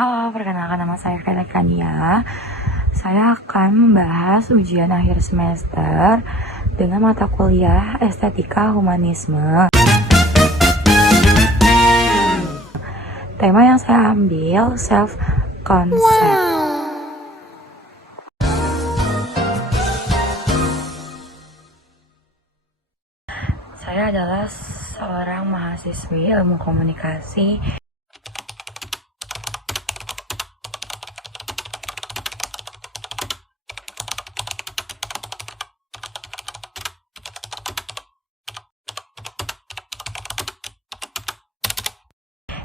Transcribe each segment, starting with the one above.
Halo, perkenalkan nama saya Kania. Saya akan membahas ujian akhir semester dengan mata kuliah Estetika Humanisme. Tema yang saya ambil self-concept. Saya adalah seorang mahasiswi ilmu komunikasi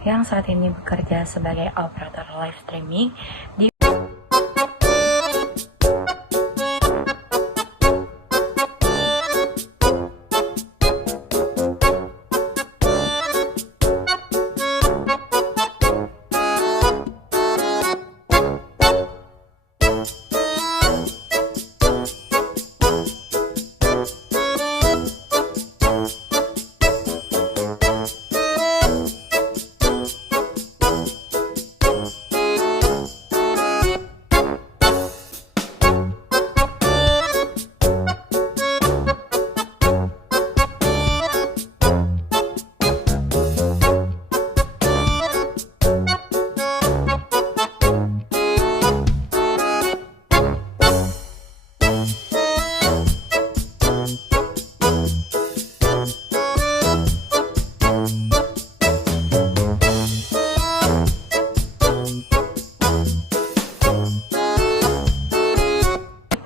yang saat ini bekerja sebagai operator live streaming di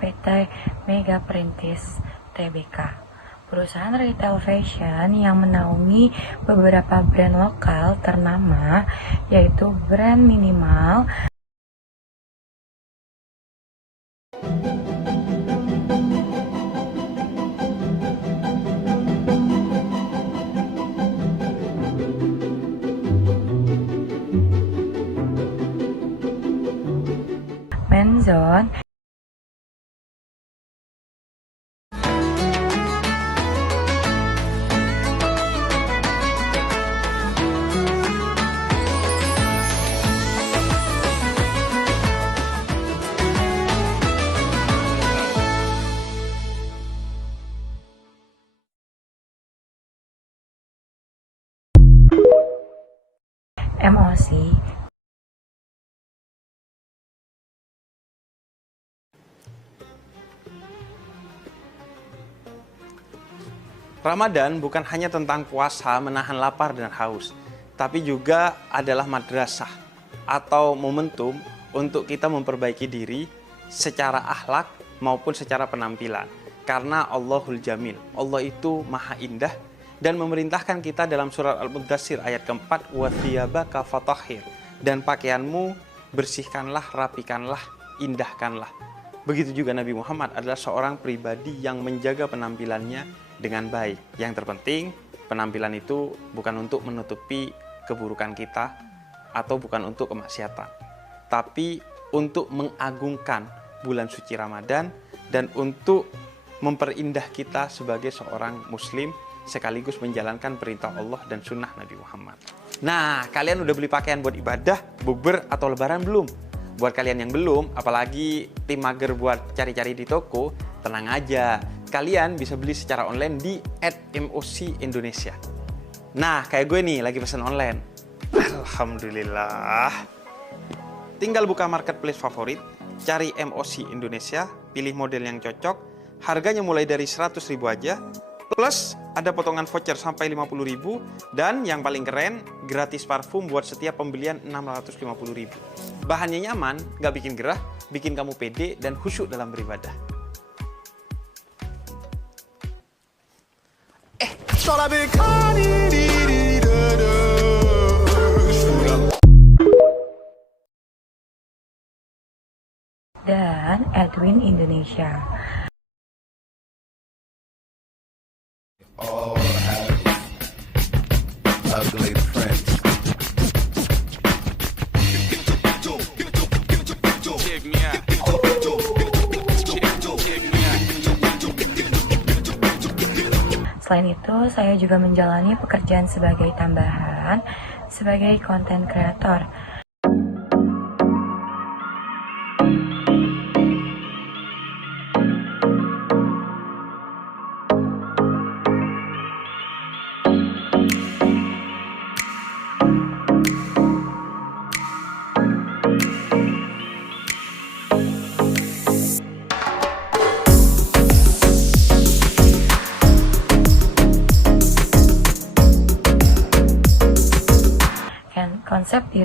PT Mega Perintis Tbk, perusahaan retail fashion yang menaungi beberapa brand lokal ternama, yaitu brand Minimal, Menzone, MOC, Ramadan bukan hanya tentang puasa menahan lapar dan haus, tapi juga adalah madrasah atau momentum untuk kita memperbaiki diri secara akhlak maupun secara penampilan. Karena Allahul Jamil, Allah itu maha indah dan memerintahkan kita dalam surat Al-Muddatsir ayat keempat, wa thiyabaka fatahhir, dan pakaianmu bersihkanlah, rapikanlah, indahkanlah. Begitu juga Nabi Muhammad adalah seorang pribadi yang menjaga penampilannya dengan baik. Yang terpenting, penampilan itu bukan untuk menutupi keburukan kita atau bukan untuk kemaksiatan, tapi untuk mengagungkan bulan suci Ramadan dan untuk memperindah kita sebagai seorang muslim sekaligus menjalankan perintah Allah dan sunnah Nabi Muhammad. Nah, kalian udah beli pakaian buat ibadah, bukber, atau lebaran belum? Buat kalian yang belum, apalagi tim mager buat cari-cari di toko, tenang aja. Kalian bisa beli secara online di @moc Indonesia. Nah, kayak gue nih, lagi pesan online. Alhamdulillah. Tinggal buka marketplace favorit, cari MOC Indonesia, pilih model yang cocok, harganya mulai dari 100.000 aja, plus ada potongan voucher sampai 50.000, dan yang paling keren, gratis parfum buat setiap pembelian 650.000. Bahannya nyaman, nggak bikin gerah, bikin kamu pede dan khusyuk dalam beribadah. dan Edwin Indonesia. All have ugly friends. Selain itu, saya juga menjalani pekerjaan sebagai tambahan sebagai konten kreator.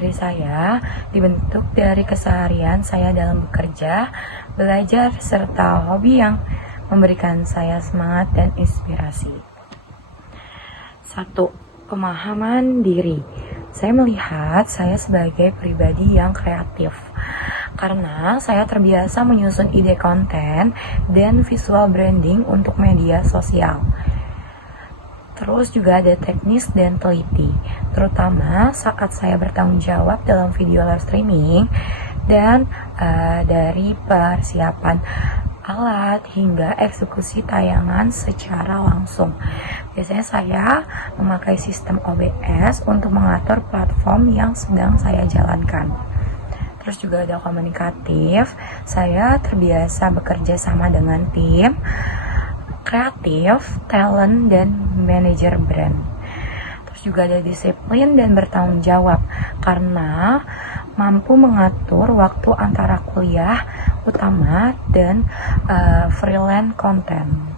diri saya dibentuk dari keseharian saya dalam bekerja, belajar, serta hobi yang memberikan saya semangat dan inspirasi. 1. Pemahaman diri. Saya melihat saya sebagai pribadi yang kreatif karena saya terbiasa menyusun ide konten dan visual branding untuk media sosial. Terus juga ada teknis dan teliti, terutama saat saya bertanggung jawab dalam video live streaming dan dari persiapan alat hingga eksekusi tayangan secara langsung. Biasanya saya memakai sistem OBS untuk mengatur platform yang sedang saya jalankan. Terus juga ada komunikatif, saya terbiasa bekerja sama dengan tim, kreatif, talent, dan manajer brand. Terus juga ada disiplin dan bertanggung jawab karena mampu mengatur waktu antara kuliah utama dan freelance konten.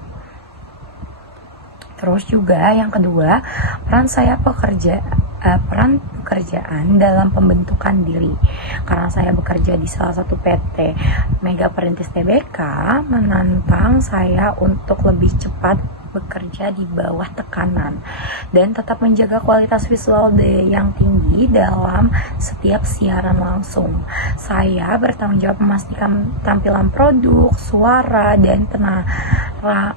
Terus juga yang kedua, peran pekerjaan dalam pembentukan diri. Karena saya bekerja di salah satu PT Mega Perintis TBK, menantang saya untuk lebih cepat bekerja di bawah tekanan dan tetap menjaga kualitas visual yang tinggi dalam setiap siaran langsung. Saya bertanggung jawab memastikan tampilan produk, suara, dan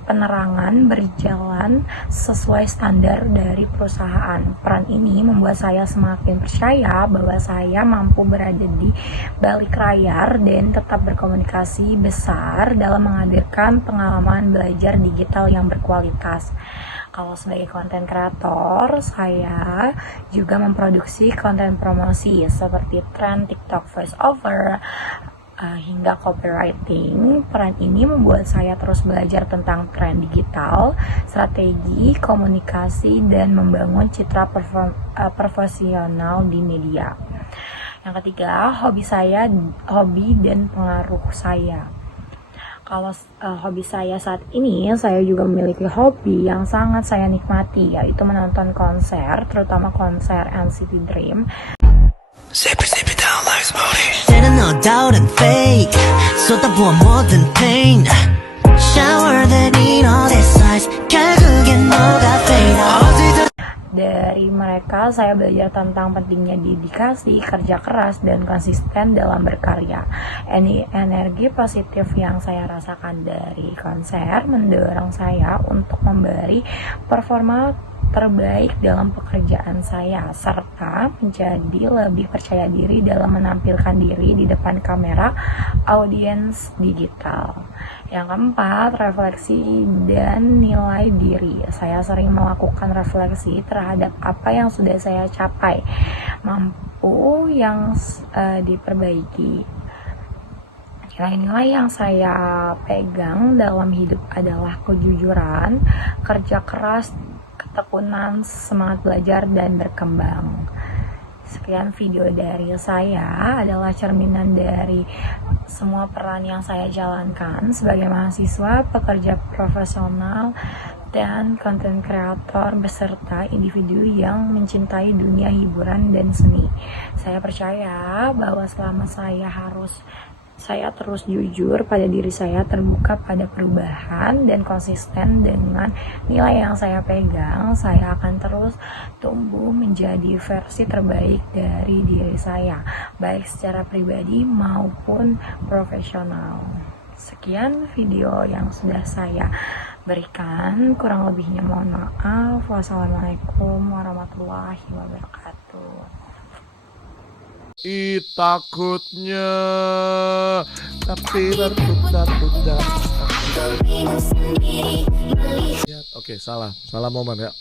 penerangan berjalan sesuai standar dari perusahaan. Peran ini membuat saya semakin percaya bahwa saya mampu berada di balik layar dan tetap berkomunikasi besar dalam menghadirkan pengalaman belajar digital yang berkualitas. Kalau sebagai konten kreator, saya juga memproduksi konten promosi seperti tren TikTok voiceover hingga copywriting. Peran ini membuat saya terus belajar tentang tren digital, strategi, komunikasi, dan membangun citra profesional di media. Yang ketiga, hobi dan pengaruh saya. Kalau hobi saya saat ini, saya juga memiliki hobi yang sangat saya nikmati, yaitu menonton konser, terutama konser NCT Dream. 때는 no doubt and fake 쏟아부어 모든 pain shower들이 all this size 결국엔 너가 fade out. Dari mereka, saya belajar tentang pentingnya dedikasi, kerja keras, dan konsisten dalam berkarya. Energi positif yang saya rasakan dari konser mendorong saya untuk memberi performa terbaik dalam pekerjaan saya, serta menjadi lebih percaya diri dalam menampilkan diri di depan kamera audiens digital. Yang keempat, refleksi dan nilai diri. Saya sering melakukan refleksi terhadap apa yang sudah saya capai, mampu yang diperbaiki. Nilai-nilai yang saya pegang dalam hidup adalah kejujuran, kerja keras, ketekunan, semangat belajar, dan berkembang. Sekian video dari saya adalah cerminan dari semua peran yang saya jalankan sebagai mahasiswa, pekerja profesional, dan konten kreator beserta individu yang mencintai dunia hiburan dan seni. Saya percaya bahwa selama saya terus jujur pada diri saya, terbuka pada perubahan, dan konsisten dengan nilai yang saya pegang, saya akan terus tumbuh menjadi versi terbaik dari diri saya, baik secara pribadi maupun profesional. Sekian video yang sudah saya berikan, kurang lebihnya mohon maaf. Wassalamualaikum warahmatullahi wabarakatuh. Takutnya tapi berputar-putar. Oke, salah momen ya.